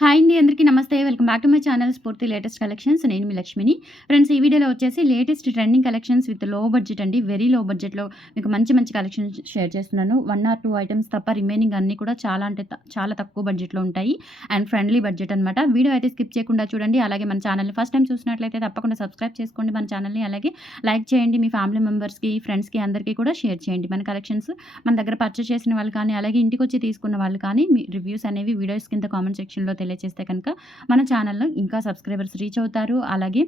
Hi అండి. అందరికీ నమస్తే. Welcome back to my channel స్ఫూర్తి లేటెస్ట్ కలెక్షన్స్. నేను మీ లక్ష్మిని. ఫ్రెండ్స్, ఈ వీడియోలో వచ్చేసి లేటెస్ట్ ట్రెండింగ్ కలెక్షన్స్ విత్ లో బడ్జెట్ అండి. వెరీ లో బడ్జెట్‌లో మీకు మంచి మంచి కలెక్షన్స్ షేర్ చేస్తున్నాను. 1 ఆర్ 2 ఐటెమ్స్ తప్ప రిమైనింగ్ అన్నీ కూడా చాలా అంటే చాలా తక్కువ బడ్జెట్‌లో ఉంటాయి. అండ్ ఫ్రెండ్లీ బడ్జెట్ అనమాట. వీడియో అయితే స్కిప్ చేయకుండా చూడండి. అలాగే మన ఛానల్‌ని ఫస్ట్ టైం చూసినట్లయితే తప్పకుండా సబ్స్క్రైబ్ చేసుకోండి మన ఛానల్‌ని. అలాగే లైక్ చేయండి. మీ ఫ్యామిలీ మెంబర్స్‌కి, ఫ్రెండ్స్‌కి అందరికీ కూడా షేర్ చేయండి. మన కలెక్షన్స్ మన దగ్గర పర్చేస్ చేసిన వాళ్ళు కానీ, అలాగే ఇంటికొచ్చి తీసుకున్న వాళ్ళు కానీ మీ రివ్యూస్ అనేవి వీడియోస్ కింద కామెంట్ సెక్షన్‌లో తెలియజేస్తే కనుక మన ఛానల్‌లో ఇంకా సబ్స్క్రైబర్స్ రీచ్ అవుతారు. అలాగే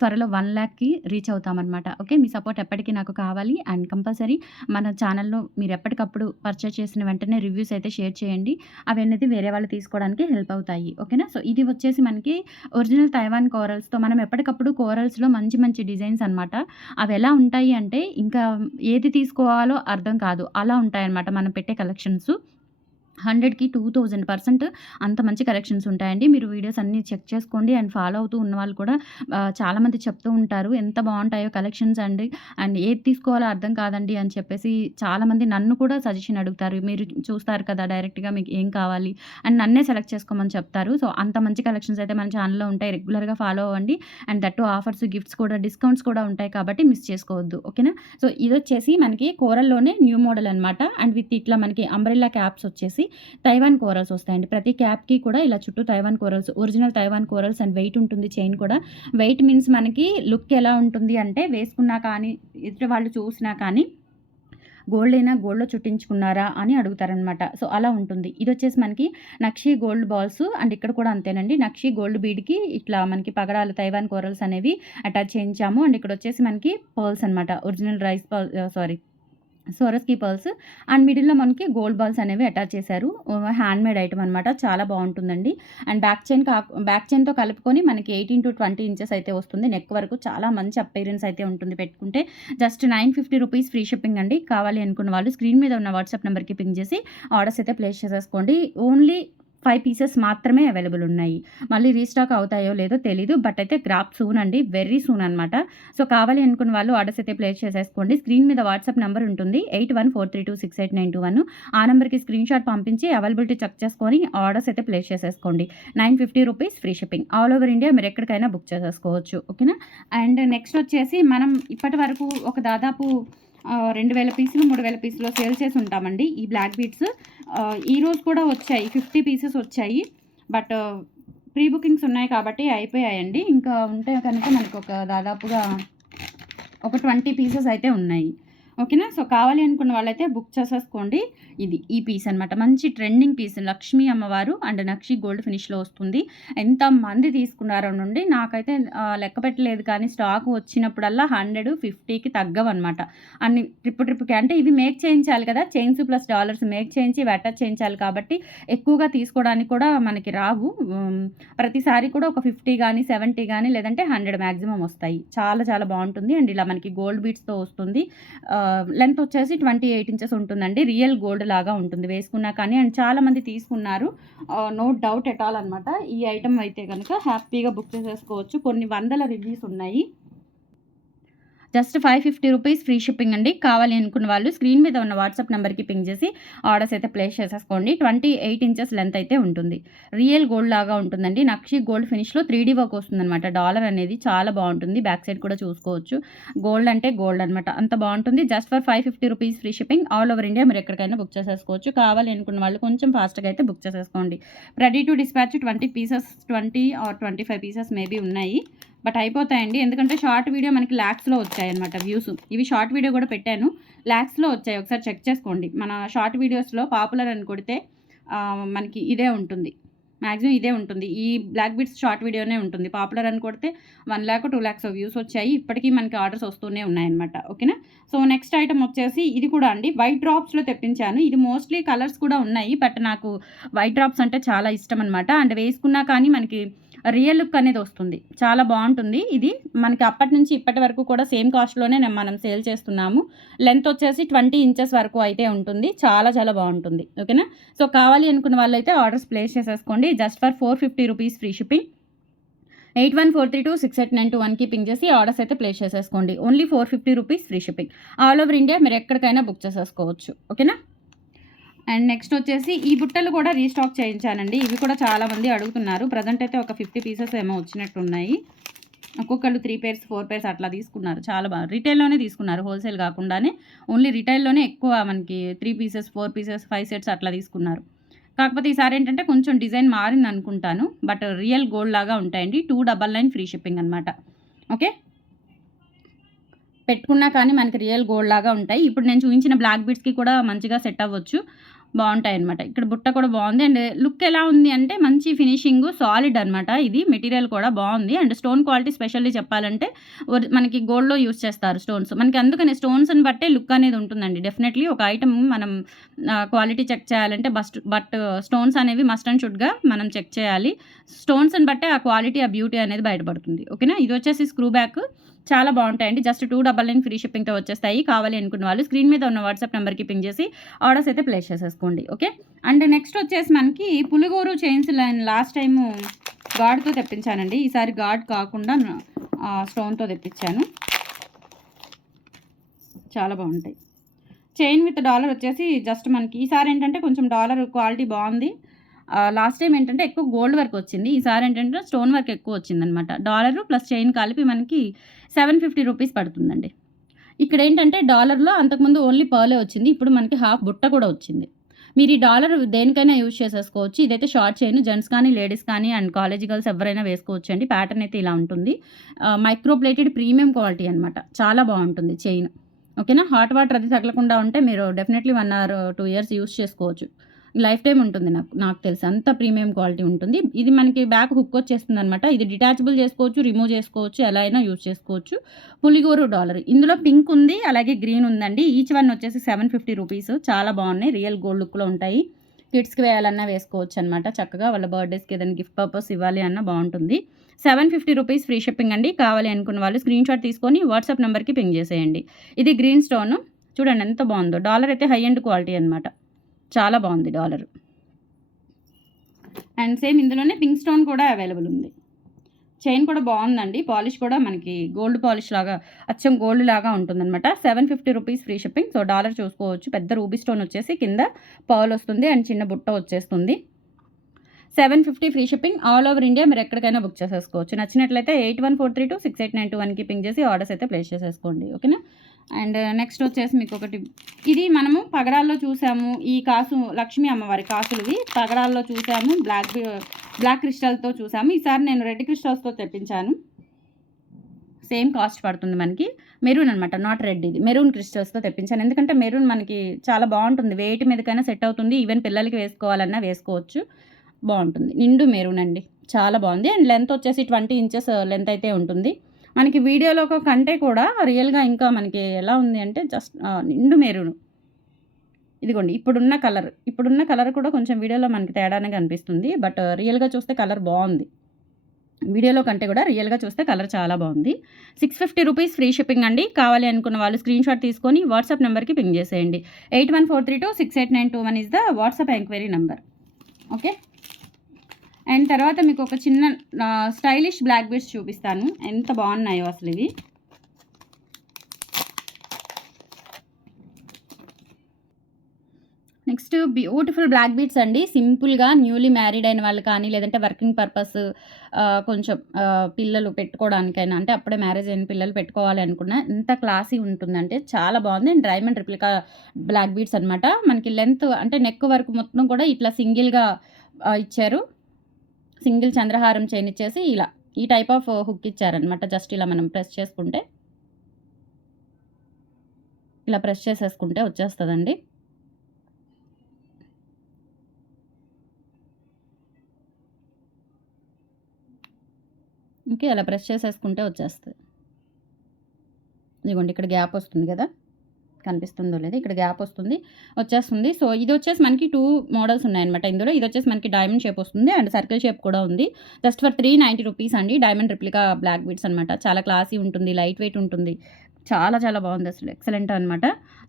త్వరలో 1,00,000కి రీచ్ అవుతామనమాట. ఓకే. మీ సపోర్ట్ ఎప్పటికీ నాకు కావాలి. అండ్ కంపల్సరీ మన ఛానల్‌లో మీరు ఎప్పటికప్పుడు పర్చేస్ చేసిన వెంటనే రివ్యూస్ అయితే షేర్ చేయండి. అవి అనేది వేరే వాళ్ళు తీసుకోవడానికి హెల్ప్ అవుతాయి. ఓకేనా. సో ఇది వచ్చేసి మనకి ఒరిజినల్ తైవాన్ కోరల్స్‌తో మనం ఎప్పటికప్పుడు కోరల్స్‌లో మంచి మంచి డిజైన్స్ అనమాట. అవి ఎలా ఉంటాయి అంటే ఇంకా ఏది తీసుకోవాలో అర్థం కాదు. అలా ఉంటాయన్నమాట మనం పెట్టే కలెక్షన్స్. 100కి 2000% అంత మంచి కలెక్షన్స్ ఉంటాయండి. మీరు వీడియోస్ అన్నీ చెక్ చేసుకోండి. అండ్ ఫాలో అవుతూ ఉన్నవాళ్ళు కూడా చాలామంది చెప్తూ ఉంటారు. ఎంత బావుంటాయో కలెక్షన్స్ అండి. అండ్ ఏది తీసుకోవాలో అర్థం కాదండి అని చెప్పేసి చాలామంది నన్ను కూడా సజెషన్ అడుగుతారు. మీరు చూస్తారు కదా డైరెక్ట్‌గా మీకు ఏం కావాలి అండ్ నన్నే సెలెక్ట్ చేసుకోమని చెప్తారు. సో అంత మంచి కలెక్షన్స్ అయితే మన ఛానల్‌లో ఉంటాయి. రెగ్యులర్‌గా ఫాలో అవ్వండి. అండ్ దట్టు ఆఫర్స్, గిఫ్ట్స్ కూడా డిస్కౌంట్స్ కూడా ఉంటాయి కాబట్టి మిస్ చేసుకోవద్దు. ఓకేనా. సో ఇదొచ్చేసి మనకి కోరల్లోనే న్యూ మోడల్ అనమాట. అండ్ విత్ ఇట్లా మనకి అంబ్రెల్లా క్యాప్స్ వచ్చేసి తైవాన్ కోరల్స్ వస్తాయండి. ప్రతి క్యాప్‌కి కూడా ఇలా చుట్టూ Taiwan corals, original Taiwan corals and weight ఉంటుంది చైన్ కూడా. వెయిట్ మీన్స్ మనకి లుక్ ఎలా ఉంటుంది అంటే వేసుకున్నా కానీ, ఎదుటి వాళ్ళు చూసినా కానీ గోల్డేనా, గోల్డ్‌లో చుట్టించుకున్నారా అని అడుగుతారనమాట. సో అలా ఉంటుంది. ఇదొచ్చేసి మనకి నక్షి గోల్డ్ బాల్స్ అండ్ ఇక్కడ కూడా అంతేనండి. నక్షి గోల్డ్ బీడ్‌కి ఇట్లా మనకి పగడాలు తైవాన్ కోరల్స్ అనేవి అటాచ్ చేయించాము. అండ్ ఇక్కడొచ్చేసి మనకి పర్ల్స్ అనమాట. Original rice pearl సోరస్‌కి pearls and మిడిల్‌లో మనకి గోల్డ్ బాల్స్ అనేవి అటాచ్ చేశారు. హ్యాండ్‌మేడ్ ఐటెమ్ అనమాట. చాలా బావుంటుందండి. అండ్ బ్యాక్ చైన్‌తో కలుపుకొని మనకి 18-20 ఇంచెస్ అయితే వస్తుంది. నెక్ వరకు చాలా మంచి అపియరెన్స్ అయితే ఉంటుంది పెట్టుకుంటే. జస్ట్ 950 రూపీస్ ఫ్రీ షిప్పింగ్ అండి. కావాలి అనుకున్న వాళ్ళు స్క్రీన్ మీద ఉన్న వాట్సాప్ నెంబర్‌కి పింగ్ చేసి ఆర్డర్స్ అయితే ప్లేస్ చేసేసుకోండి. ఓన్లీ 5 పీసెస్ మాత్రమే అవైలబుల్ ఉన్నాయి. మళ్ళీ రీస్టాక్ అవుతాయో లేదో తెలీదు. బట్ అయితే గ్రాప్ సూన్ అండి. వెరీ సూన్ అనమాట. సో కావాలి అనుకున్న వాళ్ళు ఆర్డర్స్ అయితే ప్లేస్ చేసేసుకోండి. స్క్రీన్ మీద వాట్సాప్ నెంబర్ ఉంటుంది. 8143268921. ఆ నెంబర్‌కి స్క్రీన్ షాట్ పంపించి అవైలబిలిటీ చెక్ చేసుకొని ఆర్డర్స్ అయితే ప్లేస్ చేసేసుకోండి. 950 rupees free shipping. All over India మీరు ఎక్కడికైనా బుక్ చేసేసుకోవచ్చు. ఓకేనా. అండ్ నెక్స్ట్ వచ్చేసి మనం ఇప్పటి వరకు ఒక దాదాపు 2,000 పీసులు, 3,000 పీసులు సేల్ చేసి ఉంటామండి ఈ బ్లాక్ బీడ్స్. ఈరోజు కూడా వచ్చాయి. 50 పీసెస్ వచ్చాయి. బట్ ప్రీ బుకింగ్స్ ఉన్నాయి కాబట్టి అయిపోయాయండి. ఇంకా ఉంటే కనుక మనకు ఒక దాదాపుగా ఒక 20 పీసెస్ అయితే ఉన్నాయి. ఓకేనా. సో కావాలి అనుకున్న వాళ్ళైతే బుక్ చేసేసుకోండి. ఈ పీస్ అనమాట. మంచి ట్రెండింగ్ పీస్. లక్ష్మీ అమ్మవారు అండ్ నక్షి గోల్డ్ ఫినిష్‌లో వస్తుంది. ఎంతమంది తీసుకున్నారో నుండి నాకైతే లెక్క పెట్టలేదు కానీ స్టాక్ వచ్చినప్పుడల్లా 100, 50కి తగ్గవన్నమాట. అన్ని ట్రిప్‌కి అంటే ఇవి మేక్ చేయించాలి కదా! చైన్స్ ప్లస్ డాలర్స్ మేక్ చేయించి ఇవి అటాచ్ చేయించాలి కాబట్టి ఎక్కువగా తీసుకోవడానికి కూడా మనకి రావు. ప్రతిసారి కూడా ఒక 50 గానీ, 70 గానీ లేదంటే 100 మాక్సిమం వస్తాయి. చాలా చాలా బావుంటుంది. అండ్ ఇలా మనకి గోల్డ్ బీడ్స్‌తో వస్తుంది. లెంత్ వచ్చేసి 28 ఇంచెస్ ఉంటుందండి. రియల్ గోల్డ్ లాగా ఉంటుంది వేసుకున్నా కానీ. అండ్ చాలామంది తీసుకున్నారు. నో డౌట్ ఎట్ ఆల్ అనమాట. ఈ ఐటెమ్ అయితే కనుక హ్యాపీగా బుక్ చేసేసుకోవచ్చు. కొన్ని వందల రివ్యూస్ ఉన్నాయి. జస్ట్ 550 రూపీస్ ఫ్రీ షిప్పింగ్ అండి. కావాలి అనుకున్న వాళ్ళు స్క్రీన్ మీద ఉన్న వాట్సాప్ నెంబర్‌కి పింగ్ చేసి ఆర్డర్స్ అయితే ప్లేస్ చేసేసుకోండి. 28 ఇంచెస్ లెంత్ అయితే ఉంటుంది. రియల్ గోల్డ్ లాగా ఉంటుందండి. నక్షి గోల్డ్ ఫినిష్‌లో 3D వర్క్ వస్తుందనమాట. డాలర్ అనేది చాలా బావుంటుంది. బ్యాక్ సైడ్ కూడా చూసుకోవచ్చు. గోల్డ్ అంటే గోల్డ్ అనమాట. అంత బావుంటుంది. Just for 550 rupees free shipping. All over India మీరు ఎక్కడికైనా బుక్ చేసేసుకోవచ్చు. కావాలి అనుకున్న వాళ్ళు కొంచెం ఫాస్ట్‌గా అయితే బుక్ చేసేసుకోండి. Ready to dispatch 20 pieces, 20 or 25 pieces maybe ఉన్నాయి. బట్ అయిపోతాయండి. ఎందుకంటే షార్ట్ వీడియో మనకి లాక్స్‌లో వచ్చాయన్నమాట వ్యూస్. ఇవి షార్ట్ వీడియో కూడా పెట్టాను. లాక్స్‌లో వచ్చాయి. ఒకసారి చెక్ చేసుకోండి. మన షార్ట్ వీడియోస్‌లో పాపులర్ అని కొడితే మనకి ఇదే ఉంటుంది. మాక్సిమం ఇదే ఉంటుంది. ఈ బ్లాక్ బీడ్స్ షార్ట్ వీడియోనే ఉంటుంది. పాపులర్ అని కొడితే 1,00,000, 2,00,000 వ్యూస్ వచ్చాయి. ఇప్పటికీ మనకి ఆర్డర్స్ వస్తూనే ఉన్నాయన్నమాట. ఓకేనా. సో నెక్స్ట్ ఐటమ్ వచ్చేసి ఇది కూడా అండి. వైట్ డ్రాప్స్‌లో తెప్పించాను. ఇది మోస్ట్లీ కలర్స్ కూడా ఉన్నాయి. బట్ నాకు వైట్ డ్రాప్స్ అంటే చాలా ఇష్టం అనమాట. అండ్ వేసుకున్నా కానీ మనకి రియల్ లుక్ అనేది వస్తుంది. చాలా బావుంటుంది. ఇది మనకి అప్పటి నుంచి ఇప్పటి వరకు కూడా సేమ్ కాస్ట్‌లోనే మనం సేల్ చేస్తున్నాము. లెంత్ వచ్చేసి 20 ఇంచెస్ వరకు అయితే ఉంటుంది. చాలా చాలా బావుంటుంది. ఓకేనా. సో కావాలి అనుకున్న వాళ్ళైతే ఆర్డర్స్ ప్లేస్ చేసేసుకోండి. Just for 450 rupees free shipping. 8143268921కి పింగ్ చేసి ఆర్డర్స్ అయితే ప్లేస్ చేసేసుకోండి. Only 450 rupees free shipping. All over India మీరు ఎక్కడికైనా బుక్ చేసేసుకోవచ్చు. ఓకేనా. అండ్ నెక్స్ట్ వచ్చేసి ఈ బుట్టలు కూడా రీస్టాక్ చేయించానండి. ఇవి కూడా చాలామంది అడుగుతున్నారు. ప్రజెంట్ అయితే ఒక 50 పీసెస్ ఏమో వచ్చినట్టున్నాయి. ఒక్కొక్కళ్ళు 3 పేర్స్ 4 పేర్స్ అట్లా తీసుకున్నారు. చాలా బాగా రిటైల్లోనే తీసుకున్నారు, హోల్సేల్ కాకుండానే. ఓన్లీ రిటైల్లోనే ఎక్కువ మనకి 3 పీసెస్ 4 పీసెస్ 5 సెట్స్ అట్లా తీసుకున్నారు. కాకపోతే ఈసారి ఏంటంటే కొంచెం డిజైన్ మారింది అనుకుంటాను. బట్ రియల్ గోల్డ్ లాగా ఉంటాయండి. 299 ఫ్రీ షిప్పింగ్ అనమాట. ఓకే, పెట్టుకున్నా కానీ మనకి రియల్ గోల్డ్ లాగా ఉంటాయి. ఇప్పుడు నేను చూపించిన బ్లాక్ బీడ్స్కి కూడా మంచిగా సెట్ అవ్వచ్చు, బాగుంటాయి అనమాట. ఇక్కడ బుట్ట కూడా బాగుంది. అండ్ లుక్ ఎలా ఉంది అంటే మంచి ఫినిషింగ్, సాలిడ్ అనమాట. ఇది మెటీరియల్ కూడా బాగుంది. అండ్ స్టోన్ క్వాలిటీ స్పెషల్లీ చెప్పాలంటే మనకి గోల్డ్లో యూస్ చేస్తారు స్టోన్స్. మనకి అందుకని స్టోన్స్ని బట్టే లుక్ అనేది ఉంటుందండి. డెఫినెట్లీ ఒక ఐటమ్ మనం క్వాలిటీ చెక్ చేయాలంటే బట్ స్టోన్స్ అనేవి మస్ట్ అండ్ షుడ్గా మనం చెక్ చేయాలి. స్టోన్స్ని బట్టే ఆ క్వాలిటీ ఆ బ్యూటీ అనేది బయటపడుతుంది. ఓకేనా, ఇది వచ్చేసి స్క్రూ బ్యాక్, చాలా బాగుంటాయండి. జస్ట్ 299 ఫ్రీ షిప్పింగ్తో వచ్చేస్తాయి. కావాలి అనుకున్న వాళ్ళు స్క్రీన్ మీద ఉన్న వాట్సాప్ నెంబర్కి పింగ్ చేసి ఆర్డర్స్ అయితే ప్లేస్ చేసేసుకోండి. ఓకే, అండ్ నెక్స్ట్ వచ్చేసి మనకి పులిగోరు చైన్స్ లాస్ట్ టైము గాడ్తో తెప్పించానండి. ఈసారి గాడ్ కాకుండా స్టోన్తో తెప్పించాను. చాలా బాగుంటాయి. చైన్ విత్ డాలర్ వచ్చేసి జస్ట్ మనకి ఈసారి ఏంటంటే కొంచెం డాలర్ క్వాలిటీ బాగుంది. లాస్ట్ టైం ఏంటంటే ఎక్కువ గోల్డ్ వర్క్ వచ్చింది. ఈసారి ఏంటంటే స్టోన్ వర్క్ ఎక్కువ వచ్చిందనమాట. డాలరు ప్లస్ చైన్ కలిపి మనకి 750 రూపీస్ పడుతుందండి. ఇక్కడ ఏంటంటే డాలర్లో అంతకుముందు ఓన్లీ పర్లే వచ్చింది. ఇప్పుడు మనకి హాఫ్ బుట్ట కూడా వచ్చింది. మీరు ఈ డాలర్ దేనికైనా యూజ్ చేసేసుకోవచ్చు. ఇదైతే షార్ట్ చైన్, జెంట్స్ కానీ లేడీస్ కానీ అండ్ కాలేజ్ గర్ల్స్ ఎవరైనా వేసుకోవచ్చు అండి. ప్యాటర్న్ అయితే ఇలా ఉంటుంది. మైక్రో ప్లేటెడ్ ప్రీమియం క్వాలిటీ అనమాట. చాలా బాగుంటుంది చైన్. ఓకేనా, హాట్ వాటర్ అది తగలకుండా ఉంటే మీరు డెఫినెట్లీ 1 or 2 years యూజ్ చేసుకోవచ్చు. లైఫ్ టైం ఉంటుంది. నాకు తెలిసి అంత ప్రీమియం క్వాలిటీ ఉంటుంది. ఇది మనకి బ్యాక్ హుక్ వచ్చేస్తుంది అనమాట. ఇది డిటాచబుల్ చేసుకోవచ్చు, రిమూవ్ చేసుకోవచ్చు, ఎలా అయినా యూజ్ చేసుకోవచ్చు. పులిగోరు డాలర్ ఇందులో పింక్ ఉంది, అలాగే గ్రీన్ ఉందండి. ఈచ్ వన్ వచ్చేసి 750 రూపీస్. చాలా బాగున్నాయి, రియల్ గోల్డ్ లుక్లో ఉంటాయి. కిడ్స్కి వేయాలన్నా వేసుకోవచ్చు అనమాట. చక్కగా వాళ్ళ బర్త్డేస్కి ఏదైనా గిఫ్ట్ పర్పస్ ఇవ్వాలి అన్న బాగుంటుంది. 750 రూపీస్ ఫ్రీ షిప్పింగ్ అండి. కావాలి అనుకున్న వాళ్ళు స్క్రీన్ షాట్ తీసుకొని వాట్సాప్ నెంబర్కి పింగ్ చేసేయండి. ఇది గ్రీన్ స్టోన్ చూడండి ఎంత బాగుందో. డాలర్ అయితే హై ఎండ్ క్వాలిటీ అనమాట. చాలా బాగుంది డాలర్. అండ్ సేమ్ ఇందులోనే పింక్ స్టోన్ కూడా అవైలబుల్ ఉంది. చైన్ కూడా బాగుందండి. పాలిష్ కూడా మనకి గోల్డ్ పాలిష్ లాగా, అచ్చం గోల్డ్ లాగా ఉంటుందన్నమాట. 750 rupees free shipping. So dollar చూసుకోవచ్చు. పెద్ద రూబీ స్టోన్ వచ్చేసి కింద పర్ల్ వస్తుంది అండ్ చిన్న బుట్ట వచ్చేస్తుంది. 750 free shipping. All over India మీరు ఎక్కడికైనా బుక్ చేసేసుకోవచ్చు. నచ్చినట్లయితే 8143268921కి పింగ్ చేసి ఆర్డర్స్ అయితే ప్లేస్ చేసేసుకోండి. ఓకేనా, అండ్ నెక్స్ట్ వచ్చేసి మీకు ఒకటి, ఇది మనము పగడాల్లో చూసాము. ఈ కాసు లక్ష్మీ అమ్మవారి కాసులువి పగడాల్లో చూసాము. బ్లాక్ క్రిస్టల్తో చూసాము. ఈసారి నేను రెడ్ క్రిస్టల్స్తో తెప్పించాను. సేమ్ కాస్ట్ పడుతుంది మనకి. మెరూన్ అనమాట, నాట్ రెడ్. ఇది మెరూన్ క్రిస్టల్స్తో తెప్పించాను. ఎందుకంటే మెరూన్ మనకి చాలా బాగుంటుంది, వెయిట్ మీదకైనా సెట్ అవుతుంది. ఈవెన్ పిల్లలకి వేసుకోవాలన్నా వేసుకోవచ్చు, బాగుంటుంది. నిండు మెరూన్ అండి, చాలా బాగుంది. అండ్ లెంత్ వచ్చేసి 20 ఇంచెస్ లెంత్ అయితే ఉంటుంది. మనకి వీడియోలో కంటే కూడా రియల్గా ఇంకా మనకి ఎలా ఉంది అంటే జస్ట్ నిండు మెరూన్. ఇదిగోండి ఇప్పుడున్న కలర్ కూడా కొంచెం వీడియోలో మనకి తేడానే కనిపిస్తుంది. బట్ రియల్గా చూస్తే కలర్ బాగుంది. వీడియోలో కంటే కూడా రియల్గా చూస్తే కలర్ చాలా బాగుంది. 650 రూపీస్ ఫ్రీ షిప్పింగ్ అండి. కావాలి అనుకున్న వాళ్ళు స్క్రీన్ షాట్ తీసుకొని వాట్సాప్ నెంబర్కి పింగ్ చేసేయండి. 8143268921 is the WhatsApp enquiry number. Okay, and తర్వాత మీకు ఒక చిన్న స్టైలిష్ బ్లాక్ బీడ్స్ చూపిస్తాను. ఎంత బాగున్నాయో అసలు ఇవి. నెక్స్ట్ బ్యూటిఫుల్ బ్లాక్ బీడ్స్ అండి. సింపుల్గా న్యూలీ మ్యారీడ్ అయిన వాళ్ళు కానీ, లేదంటే వర్కింగ్ పర్పస్ కొంచెం పిల్లలు పెట్టుకోవడానికైనా, అంటే అప్పుడే మ్యారేజ్ అయిన పిల్లలు పెట్టుకోవాలి అనుకున్నా ఎంత క్లాసీ ఉంటుందంటే చాలా బాగుంది. And diamond replica black beads అనమాట. మనకి లెంత్ అంటే నెక్ వరకు మొత్తం కూడా ఇట్లా సింగిల్గా ఇచ్చారు. సింగిల్ చంద్రహారం చైన్ ఇచ్చేసి ఇలా ఈ టైప్ ఆఫ్ హుక్ ఇచ్చారనమాట. జస్ట్ ఇలా మనం ప్రెస్ చేసుకుంటే, ఇలా ప్రెస్ చేసేసుకుంటే వచ్చేస్తుందండి. ఓకే, అలా ప్రెస్ చేసేసుకుంటే వచ్చేస్తుంది. ఇదిగోండి ఇక్కడ గ్యాప్ వస్తుంది కదా, కనిపిస్తుందో లేదు, ఇక్కడ గ్యాప్ వచ్చేస్తుంది. సో ఇది వచ్చేసి మనకి 2 మోడల్స్ ఉన్నాయన్నమాట ఇందులో. ఇది వచ్చేసి మనకి డైమండ్ షేప్ వస్తుంది అండ్ సర్కిల్ షేప్ కూడా ఉంది. జస్ట్ ఫర్ 390 రూపీస్ అండి. డైమండ్ రిప్లికా బ్లాక్ బీడ్స్ అనమాట. చాలా క్లాసీ ఉంటుంది, లైట్ వెయిట్ ఉంటుంది, చాలా చాలా బాగుంది అసలు, ఎక్సలెంట్ అనమాట.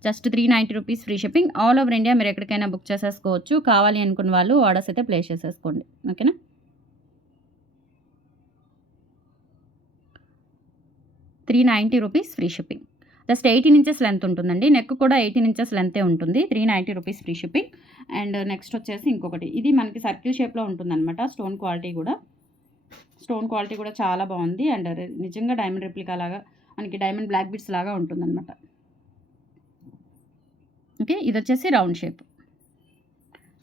Just 390 rupees free shipping. All over India మీరు ఎక్కడికైనా బుక్ చేసేసుకోవచ్చు. కావాలి అనుకున్న వాళ్ళు ఆర్డర్స్ అయితే ప్లేస్ చేసేసుకోండి. ఓకేనా, 390 rupees free shipping. Just 18 inches length ఉంటుందండి. నెక్ కూడా 18 ఇంచెస్ లెంతే ఉంటుంది. 390 rupees free shipping. And next వచ్చేసి ఇంకొకటి, ఇది మనకి సర్కిల్ షేప్లో ఉంటుందన్నమాట. స్టోన్ క్వాలిటీ కూడా చాలా బాగుంది. అండ్ నిజంగా డైమండ్ రెప్లికా లాగా మనకి డైమండ్ బ్లాక్ బీడ్స్ లాగా ఉంటుందన్నమాట. ఓకే, ఇది వచ్చేసి రౌండ్ షేప్,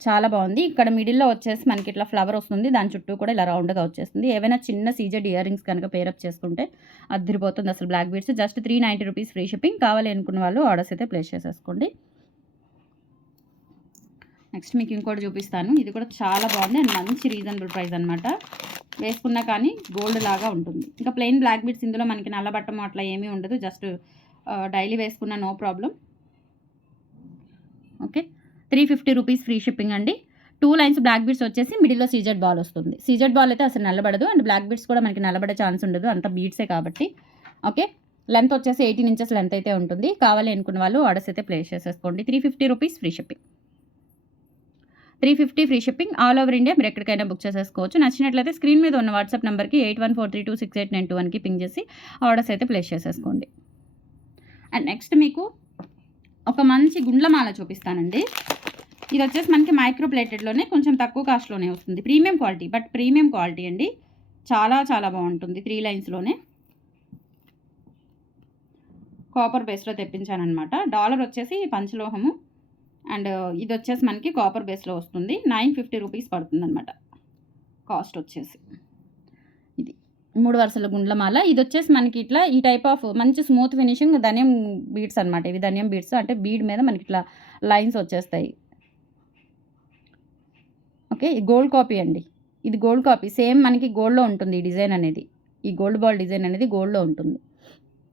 చాలా బాగుంది. ఇక్కడ మిడిల్లో వచ్చేసి మనకి ఇట్లా ఫ్లవర్ వస్తుంది, దాని చుట్టూ కూడా ఇలా రౌండ్గా వచ్చేస్తుంది. ఏవైనా చిన్న సీజెడ్ ఇయర్ రింగ్స్ కనుక పేరప్ చేసుకుంటే అదిరిపోతుంది అసలు black beads. Just 390 rupees free shipping. కావాలి అనుకున్న వాళ్ళు ఆర్డర్స్ అయితే ప్లేస్ చేసేసుకోండి. నెక్స్ట్ మీకు ఇంకోటి చూపిస్తాను, ఇది కూడా చాలా బాగుంది అండ్ మంచి రీజనబుల్ ప్రైస్ అనమాట. వేసుకున్నా కానీ గోల్డ్ లాగా ఉంటుంది. ఇంకా ప్లెయిన్ బ్లాక్ బీడ్స్, ఇందులో మనకి నల్లబట్టం అట్లా ఏమీ ఉండదు, జస్ట్ డైలీ వేసుకున్న no problem. Okay, 350 rupees free shipping అండి. 2 లైన్స్ బ్లాక్ బీడ్స్ వచ్చేసి మిడిల్లో సీజెడ్ బాల్ వస్తుంది. సీజెడ్ బాల్ అయితే అసలు నల్లబడదు అండ్ బ్లాక్ బీడ్స్ కూడా మనకి నల్లబడే ఛాన్స్ ఉండదు, అంత బీడ్సే కాబట్టి. ఓకే, లెంత్ వచ్చేసి 18 ఇంచెస్ లెంత్ అయితే ఉంటుంది. కావాలి అనుకున్న వాళ్ళు ఆర్డర్స్ అయితే ప్లేస్ చేసేసుకోండి. 350 rupees free shipping. 350 free shipping. All over India మీరు ఎక్కడికైనా బుక్ చేసేసుకోవచ్చు. నచ్చినట్లయితే స్క్రీన్ మీద ఉన్న వాట్సాప్ నెంబర్కి 8143268921కి పింగ్ చేసి ఆర్డర్స్ అయితే ప్లేస్ చేసేసుకోండి. అండ్ నెక్స్ట్ మీకు ఒక మంచి గుండ్లమాల చూపిస్తానండి. ఇది వచ్చేసి మనకి మైక్రో ప్లేటెడ్లోనే కొంచెం తక్కువ కాస్ట్లోనే వస్తుంది. Premium quality, but premium quality అండి, చాలా చాలా బాగుంటుంది. 3 లైన్స్లోనే కాపర్ బేస్లో తెప్పించానమాట. డాలర్ వచ్చేసి పంచలోహము అండ్ ఇది వచ్చేసి మనకి కాపర్ బేస్లో వస్తుంది. 950 రూపీస్ పడుతుంది అనమాట కాస్ట్ వచ్చేసి. ఇది 3 వరుసల గుండ్లమాల. ఇది వచ్చేసి మనకి ఇట్లా ఈ టైప్ ఆఫ్ మంచి స్మూత్ ఫినిషింగ్ ధనియం బీడ్స్ అనమాట. ఇవి ధనియం బీడ్స్, అంటే బీడ్ మీద మనకి ఇట్లా లైన్స్ వచ్చేస్తాయి. ఓకే, ఈ గోల్డ్ కాపీ అండి, ఇది గోల్డ్ కాపీ, సేమ్ మనకి గోల్డ్లో ఉంటుంది ఈ డిజైన్ అనేది. ఈ గోల్డ్ బాల్ డిజైన్ అనేది గోల్డ్లో ఉంటుంది.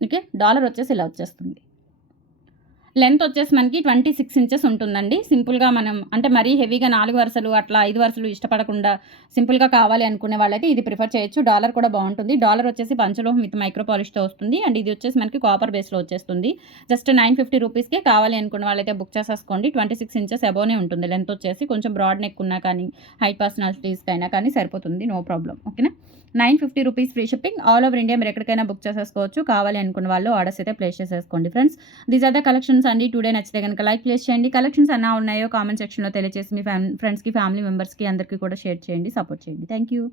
ఓకే, డాలర్ వచ్చేసి ఇలా వచ్చేస్తుంది. లెంత్ వచ్చేసి మనకి 26 ఇంచెస్ ఉంటుందండి. సింపుల్గా మనం అంటే మరీ హెవీగా 4 వరుసలు అట్లా 5 వరుసలు ఇష్టపడకుండా సింపుల్గా కావాలి అనుకునే వాళ్ళైతే ఇది ప్రిఫర్ చేయొచ్చు. డాలర్ కూడా బాగుంటుంది. డాలర్ వచ్చేసి పంచలోహం విత్ మైక్రో పాలిష్తో వస్తుంది అండ్ ఇది వచ్చేసి మనకి కాపర్ బేస్లో వచ్చేస్తుంది. జస్ట్ 950 రూపీస్కే. కావాలి అనుకున్న వాళ్ళైతే బుక్ చేసేసుకోండి. 26 ఇంచెస్ అబోనే ఉంటుంది లెంత్ వచ్చేసి. కొంచెం బ్రాడ్ నెక్ ఉన్నా కానీ హైట్ పర్సనాలిటీస్కి అయినా కానీ సరిపోతుంది, నో ప్రాబ్లం. ఓకేనా, 950 rupees free shipping. All over India మీరు ఎక్కడికైనా బుక్ చేసేసుకోవచ్చు. కావాలి అనుకున్న వాళ్ళు ఆర్డర్స్ అయితే ప్లేస్ చేసేసుకోండి friends. These are the collections అండి. టుడే నచ్చితే కనుక లైక్ ప్లేస్ చేయండి. కలెక్షన్స్ అన్నా ఉన్నాయో కామెంట్ సెక్షన్లో తెలియజేసి మీ ఫ్రెండ్స్కి, ఫ్యామిలీ మెంబర్స్కి అందరికీ కూడా షేర్ చేయండి, సపోర్ట్ చేయండి. Thank you.